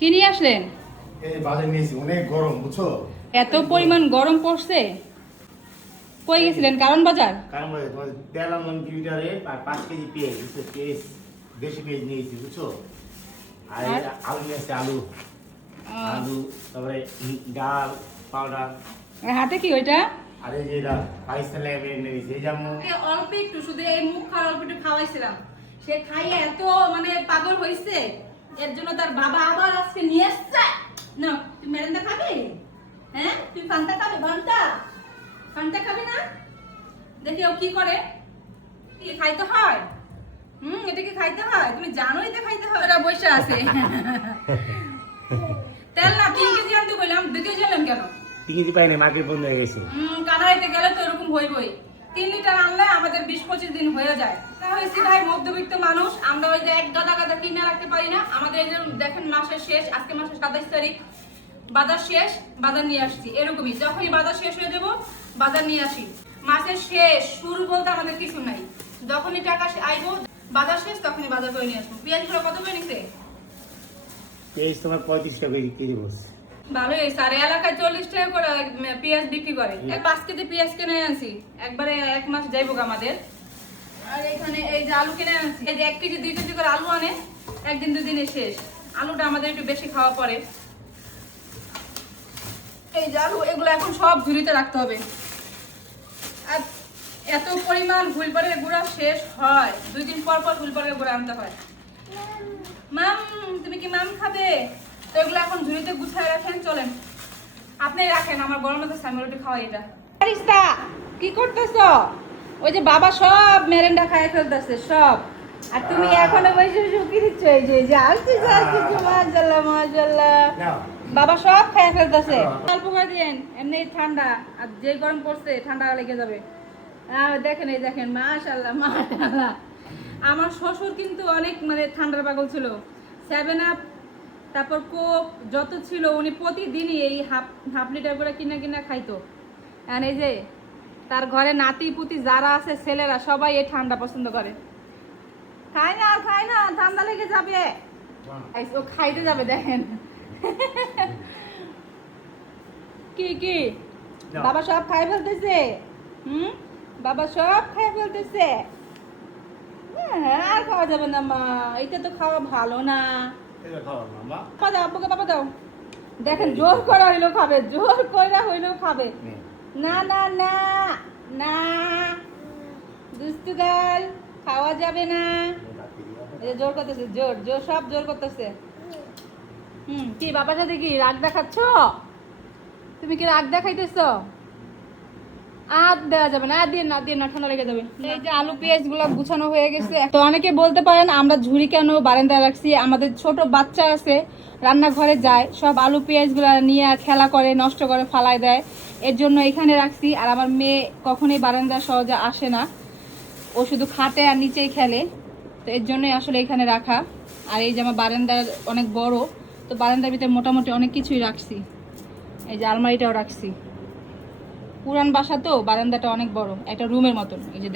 কি নিয়ে আসলেন? এই বাজার নিয়েছি, অনেক গরম বুঝছো। এত পরিমাণ গরম পড়ছে। কই গেছিলেন? কারণ বাজার। কারণ তোমার তেল আনলাম লিটারে আর 5 কেজি পেঁয়াজ বুঝছো, পেঁয়াজ দেশি পেঁয়াজ নিয়েছি বুঝছো। আর আর? আলু নিয়েছি, আলু তারপরে ডাল পাউডার। হাতে কি ওইটা? আর এই যে এটা পাকিস্তান লেগে নিয়েছি এই যেমন অল্প একটু, শুধু এই মুখ খাওয়ার অল্প একটু খাওয়াইছিলাম। সে খাইয়ে এত মানে পাগল হয়েছে, এর জন্য তার বাবা আবার আজকে নিয়ে এসছে। না তুই মেরেন্দা খাবি? হ্যাঁ তুই ফান্তা খাবি? ফান্তা খাবি না? দেখি ও কি করে। কি খাইতে হয়? এটা কি খাইতে হয়? তুমি জানোই তো খাইতে হয়। ওরা বসে আছে। তেল না 3 কেজি আনতে বললাম, 2 কেজি আনলেন কেন? 3 কেজি পাইনি, মার্কেট বন্ধ হয়ে গেছে। কানাইতে গেলে তো এরকম হইবই। 3 লিটার আনলে আমাদের 20-25 দিন হয়ে যায়। তা হয়েছি ভাই মধ্যবিত্ত মানুষ, আমরা ওই যে এক গাদা গাদা কিনে রাখতে পারি না। আমাদের এই যে দেখেন মাসের শেষ, আজকে মাসের 27 তারিখ, বাজার শেষ, বাজার নিয়ে আসছি। এরকমই যখনই বাজার শেষ হয়ে যাব বাজার নিয়ে আসি। মাসের শেষ শুরু বলতে আমাদের কিছু নাই, যখনই টাকা আইব বাজার শেষ তখনই বাজার করে নিয়ে আসবো। পেঁয়াজগুলো কত করে নিছে? পেঁয়াজ তোমার 35 টাকা কেজি বলছে। ভালো হয়েছে। আর এলাকায় 40 টাকা করে পেঁয়াজ বিক্রি করে। 5 কেজি পেঁয়াজ কিনে আনছি, একবারে 1 মাস যাইব আমাদের। আর এখানে এই যে আলু কিনে আনছি, এই যে 1 কেজি 2 কেজি করে আলু আনে, একদিন দুদিনে শেষ। আলুটা আমাদের একটু বেশি খাওয়া পড়ে। এই যে আলু, এগুলো এখন সব ঝুড়িতে রাখতে হবে। আর এত পরিমাণ গুলপাড়ের গুঁড়া শেষ হয়, 2 দিন পর পর গুলপাড়ের গুঁড়া আনতে হয়। মাম তুমি কি মাম খাবে? তো এগুলো এখন ঝুড়িতে গুছায় রাখেন। চলেন আপনি রাখেন, আমার গরম মতো আমি রুটি খাওয়াই। এটা আরিস্তা কি করতেছ? ওই যে বাবা সব মেরেন্ডা খায় ফেলতেছে সব, আর তুমি এখনো বসে বসে কি দিচ্ছ? এই যে যে আসছে মাশাআল্লাহ মাশাআল্লাহ, বাবা সব খায় ফেলতেছে। অল্প করে দিয়েন, এমনি ঠান্ডা, আর যে গরম পড়ছে ঠান্ডা লেগে যাবে। দেখেন এই দেখেন মাশাআল্লাহ মাশাআল্লাহ। আমার শ্বশুর কিন্তু অনেক মানে ঠান্ডার পাগল ছিল। 7 আপ তারপর কোক যত ছিল উনি প্রতিদিনই এই হাফ লিটার করে কিনা খাইতো। আর এই যে তার ঘরে নাতি পুতি যারা আছে ছেলেরা সবাই এই ঠান্ডা পছন্দ করে। খাই না ঠান্ডা লেগে যাবে। ও খাইতে যাবে দেখেন। কি বাবা সব খাই ফেলতেছে। বাবা সব খাই ফেলতেছে। হ্যাঁ আর খাওয়া যাবে না মা, এটা তো খাওয়া ভালো না। বাবা দাও, দেখেন জোর করা হইলেও খাবে, জোর করা হইলেও খাবে। না না না না দুষ্টু গাল, খাওয়া যাবে না। জোর করতেছে, জোর সব জোর করতেছে। কি বাবার সাথে কি রাগ দেখাচ্ছ? তুমি কি রাগ দেখাইতেছ? আর দেওয়া যাবে না, আর দিয়ে না ঠান্ডা লেগে যাবে। এই যে আলু পেঁয়াজ গুলো গুছানো হয়ে গেছে। তো অনেকে বলতে পারেন আমরা ঝুড়ি কেন বারান্দায় রাখছি, আমাদের ছোট বাচ্চা আছে রান্নাঘরে যায়, সব আলু পেঁয়াজ গুলো নিয়ে খেলা করে, নষ্ট করে ফালায় দেয়, এর জন্য এখানে রাখছি। আর আমার মেয়ে কখনোই বারান্দায় সহজে আসে না, ও শুধু খাটে আর নিচেই খেলে, তো এর জন্যই আসলে এখানে রাখা। আর এই যে আমার বারান্দার অনেক বড়, তো বারান্দার ভিতরে মোটামুটি অনেক কিছুই রাখছি। এই যে আলমারিটাও রাখছি, পুরান বাসা তো বারান্দাটা অনেক বড়, একটা রুমের মতন। এই যে